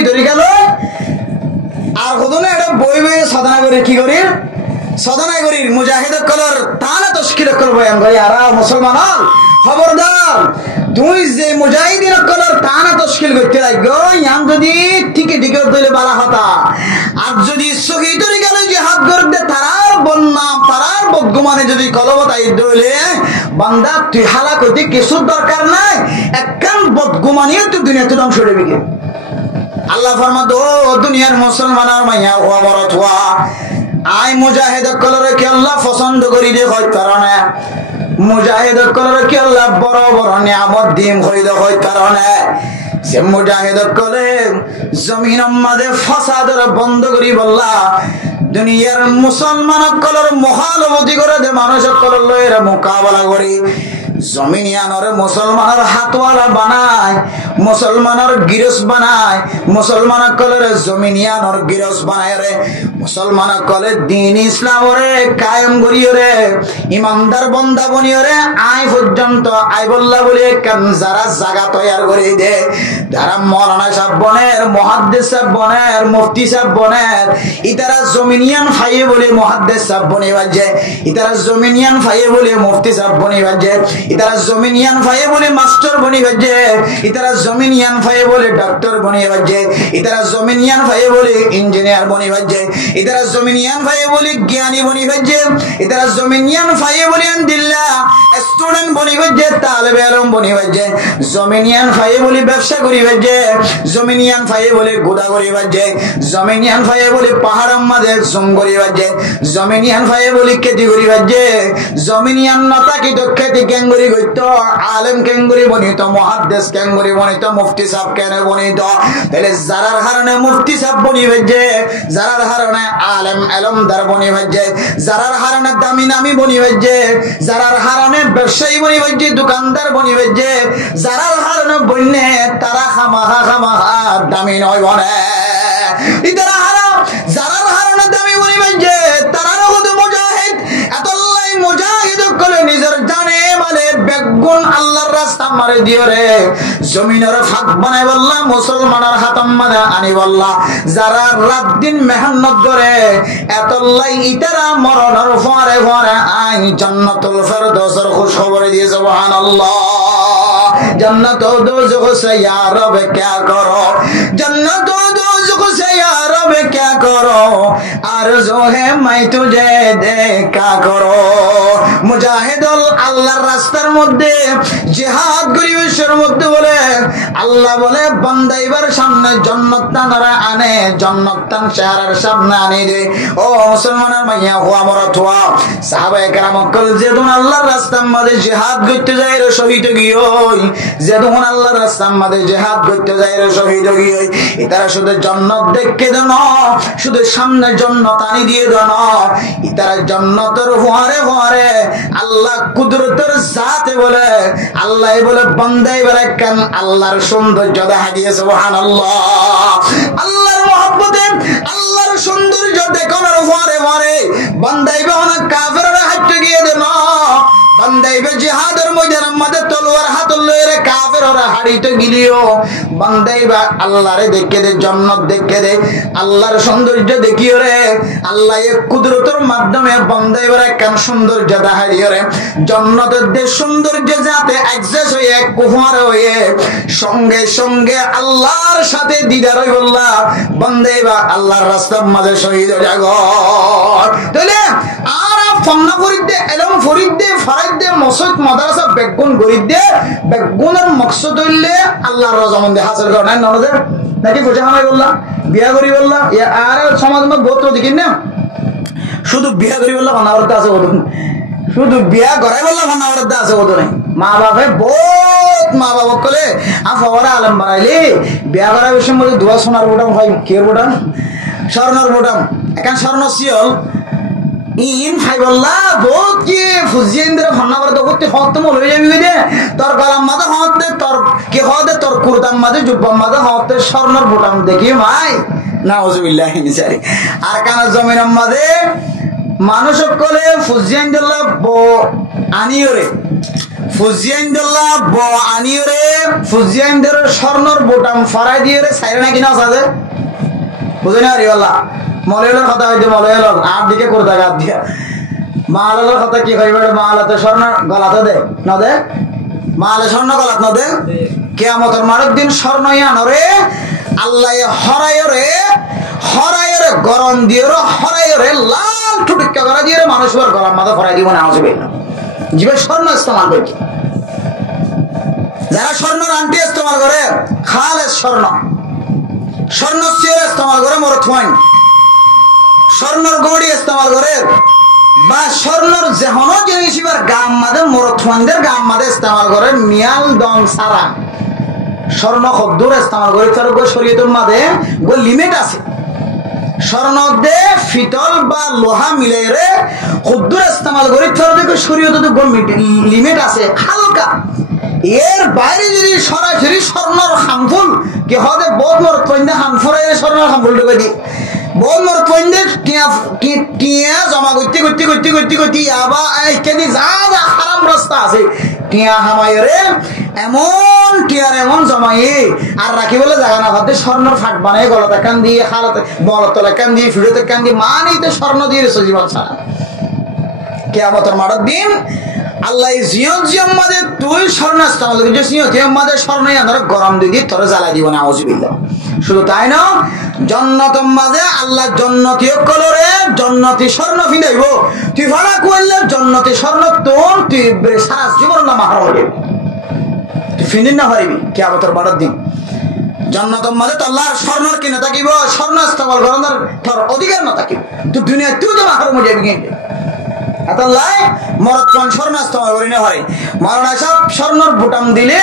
শহীদ হয়ে গেল আর হদনে একটা বই বই সাধনা করে কি করি সাধনা করি মুজাহিদ কলর তানা তশকিল কর বয়ান ভাই আর মুসলমান খবরদার তুই যে মুজাহিদিন কলর তানা তশকিল করতে লাগো ইয়াম যদি ঠিকই ঠিকই দইলে বালা হতা আর যদি শহীদ হয়ে গেল জিহাদ করতে তারার বন্যা তারার বদগুমানে যদি কলবতাই দইলে বান্দা তুই হালা করতে কিছু দরকার নাই একখান বদগুমানিও তুই দুনিয়াতে ধ্বংস হয়ে যাবি আল্লাহ ফরমাদ ও দুনিয়ার মুসলমানের মাইয়া ও মরত হওয়া আই মুজাহিদ কলরে কি আল্লাহ পছন্দ করি দে হয় কারণে মুজাহিদ কলরে কি আল্লাহ বড় বড় নিয়ামত দিম হই দে হয় কারণে যে মুজাহিদ কলে জমিন মাঝে ফাসাদের বন্ধ করি বললা দুনিয়ার মুসলমান কলর মহালবতি করে দে মানুষ কলর লয়ের মোকাবেলা করি জমিনিয়ানর মুসলমানের হাতওয়ালা বানায় মুসলমানের গিরস বানায় মুসলমান কলের জমিনিয়ানর গিরস বানায় রে মুসলমান কলে দিন ইসলাম রে কায়েম করি রে ইমানদার বন্দা বনি রে আই পর্যন্ত আই বল্লা বলে কান যারা জায়গা তৈরি করে দে যারা মৌলানা সাহেব বনের মুহাদ্দিস সাহেব বনের মুফতি সাহেব বনের ইতারা জমিনিয়ান ফাইয়ে বলে মুহাদ্দিস সাহেব বনে বাজে ইতারা জমিনিয়ান ফাইয়ে বলে মুফতি সাহেব বনে বাজে ইতারা জমিনিয়ান ফাইয়ে বলে মাস্টার বনি বাজে ইতারা জমিনিয়ান ফাইয়ে বলে ডাক্তার বনি বাজে ইতারা জমিনিয়ান ফাইয়ে বলে ইঞ্জিনিয়ার বনি বাজে ইতারা জমিনিয়ান ফাইয়ে বলে জ্ঞানী বনি বাজে ইতারা জমিনিয়ান ফাইয়ে বলে দিল্লাহ স্টুডেন্ট বনি বাজে তালেবে ইলম বনি বাজে জমিনিয়ান ফাইয়ে বলে ব্যবসা করি বাজে জমিনিয়ান ফাইয়ে বলে গোদা করি বাজে জমিনিয়ান ফাইয়ে বলে পাহাড় মাঝে জম করি বাজে জমিনিয়ান ফাইয়ে বলে খেতি করি বাজে জমিনিয়ান নতা কি তো খেতি কেঙ্গুরি গইতো আলেম কেঙ্গুরি বনিত মুহাদ্দিস কেঙ্গুরি বনিত মুফতি সাহেব কেন বনিত তাহলে যারার কারণে মুফতি সাহেব বনি বাজে যারার কারণে আলেম ইলমদার বনি বাজে যারার কারণে দামি নামি বনি বাজে যারার কারণে ব্যবসায়ী বনি বাজে দোকানদার বনি বাজে যারার কারণে বন্যে তারা খামাখা দামি নয় বনে ইতারা হারাম যারার কারণে দামি বনি বাজে তারারও কত মুজাহিদ এতলাই মুজাহিদ করে নিজের জানে মানে বেগুন আল্লাহর রাস্তা মারে দিও রে জমিনের ফাঁক বানাই বললা মুসলমানের হাতম মানে আনি বললা যারা রাত দিন মেহনত করে এতলাই ইতারা মরণের ফরে ফরে আই জান্নাতুল ফেরদৌসের খুশ খবর দিয়ে সুবহানাল্লাহ जन्नत दोज़ख से या रब क्या करो जन्नत दोज़ख से या रब क्या करो आरज़ू है मैं तुझे देखा करो मुजाहिदुल আল্লাহর রাস্তার মধ্যে জিহাদ গরিবের মধ্যে বলে আল্লাহ বলে বান্দা এবার সামনে জান্নাত তারা আনে জান্নাত তান চেহারার সামনে আনে দে ও মুসলমানের মাইয়া হুয়া মরত হুয়া সাহাবায়ে কেরাম কল যেদিন আল্লাহর রাস্তার মধ্যে জিহাদ করতে যায় রে শহীদ গিয়ই যেদিন আল্লাহর রাস্তার মধ্যে জিহাদ করতে যায় রে শহীদ গিয়ই এটারা শুধু জান্নাত দেখে দেন শুধু সামনে জান্নাত আনি দিয়ে দেন এটারা জান্নাতের হুয়ারে হুয়ারে আল্লাহ কুদরতের জাতে বলে আল্লাহ বলে বান্দাই বলে কেন আল্লাহর সৌন্দর্য দেখা দিয়ে সুবহানাল্লাহ আল্লাহর মহব্বতে আল্লাহর সৌন্দর্য দেখানোর পরে পরে বান্দাই বলে কাফেররা হাঁটতে গিয়ে দেন বান্দাইবে জিহাদের ময়দানের মধ্যে তলোয়ার হাতে লয়ে কাফেররা হাড়িতে গিলিও বান্দাইবা আল্লাহরে দেখে দে জান্নাত দেখে দে আল্লাহর সৌন্দর্য দেখিও রে আল্লাহ এক কুদরতের মাধ্যমে বান্দাইবার কেন সৌন্দর্য দেখাইও রে জান্নাতের দে সৌন্দর্য যাতে অ্যাডজাস্ট হয়ে এক কুফার হয়ে সঙ্গে সঙ্গে আল্লাহর সাথে দিদার হই বললা বান্দাইবা আল্লাহর রাস্তার মাঝে শহীদ হয়ে যাগো তাহলে আর ফন্না ফরিদে এলম ফরিদে ফারাইদে মসজিদ মাদ্রাসা বেগুন গরিদে বেগুনের মকসদ হইলে আল্লাহর রজামন্দি হাসিল করা নাই ননদের নাকি পয়সা কামাই বললা বিয়া করি বললা আর সমাজ মত বহুত দেখিন না শুধু বিয়া করি বললা ভান্নাবরতে আছে ওদের শুধু বিয়া করাই বললা ভান্নাবরতে আছে ওদের নাই মা বাপে বহুত মা বাবা কলে আফাওয়ারা আলম বানাইলি বিয়া করার বিষয়ের মধ্যে দুয়া সোনার বোটাম ভাই কের বোটাম স্বর্ণর বোটাম এখান স্বর্ণ সিয়ল ইন ফাইবল্লা বহুত কি ফুজিয়েন্দ্র ফন্নাবার তো করতে হত মল হয়ে যাবি দে তোর গলাম মাথা হতে তোর কি হতে তোর কুরতাম মাঝে জুব্বাম মাথা হতে স্বর্ণর বোটাম দেখি ভাই নাউজুবিল্লাহি নিসারি আর কানা জমিনের মাঝে মানুষ কলে ফুজিয়েন্দ্রলা আনিওরে ফুজিয়াইন্দুল্লাহ ব আনিয়রে ফুজিয়াইন্দের স্বর্ণর বোটাম ফরাই দিয়ে রে সাইরে না কিনা আছে বুঝে না রিওয়াল্লাহ মলয়েলের কথা হইতে মলয়েল আর দিকে করে থাকে আর দিয়া মালের কথা কি কইবে মালাতে স্বর্ণ গলাতে দে না দে মালে স্বর্ণ গলাত না দে কিয়ামতের মারের দিন স্বর্ণ ইয়ানরে আল্লাহ হরায়রে গরম দিয়ে হরায়রে লাল টুটিকা করা দিয়ে মানুষের গলার মাথা ফরাই দিব না আসবে জীবে স্বর্ণ ইস্তেমাল করছে যারা স্বর্ণ আংটি ইস্তেমাল করে খালেস স্বর্ণ সিয়ার ইস্তেমাল করে মরত হয় স্বর্ণর গড়ি ইস্তেমাল করে বা স্বর্ণর যেহনো জিনিস এবার গাম মাদে মরথওয়ানদের গাম মাদে ইস্তেমাল করে মিয়াল দম সারা স্বর্ণ খদ্দুর ইস্তেমাল করে তার গো শরীয়তের মাদে গো লিমিট আছে স্বর্ণ দে ফিতল বা লোহা মিলাই রে খদ্দুর ইস্তেমাল করে তার গো শরীয়তে গো লিমিট আছে হালকা এর বাইরে যদি সরাসরি স্বর্ণর খামফুল কি হবে বহুত মরথওয়ানদের খামফুরে স্বর্ণর খামফুল ঢুকে দি বহুত মরথওয়ানদের টিয়া জমা করতে আবার ইত্যাদি যা যা হারাম রাস্তা আছে টিয়া হামাইরে এমন টিয়ার এমন জমাইয়ে আর রাখি বলে জায়গা না ভাবতে স্বর্ণর ফাট বানাই গলাতে কান দিয়ে খালাতে বলতলে কান দিয়ে ফিরোতে কান দিয়ে মানেই তো স্বর্ণ দিয়ে রেছে জীবন ছাড়া কিয়ামতের মাঠের দিন আল্লাহ জিয়ম মাদে তুই স্বর্ণ ইস্তেমাল করছিস জিয়ম মাদে স্বর্ণ ধরে গরম দিয়ে তোরে জ্বালাই দিব না আউযুবিল্লাহ শুধু তাই না জান্নাতের মাঝে আল্লাহ জান্নাতি কলরে জান্নাতি স্বর্ণ ফিনাইব তুই ভাড়া কইলে জান্নাতি স্বর্ণ তোর তুই সারা জীবন না মাহার হবে তুই ফিনিন না পারিবি কিয়ামতের বারের দিন জান্নাতের মাঝে তো আল্লাহর স্বর্ণর কিনে থাকিব স্বর্ণ ইস্তেমাল করার তোর অধিকার না থাকিব তুই দুনিয়া তুই তো মাহার মধ্যে গিয়ে আল্লাহ মরদ স্বর্ণ ইস্তেমাল করি না হয় মরণ সব স্বর্ণর বুটাম দিলে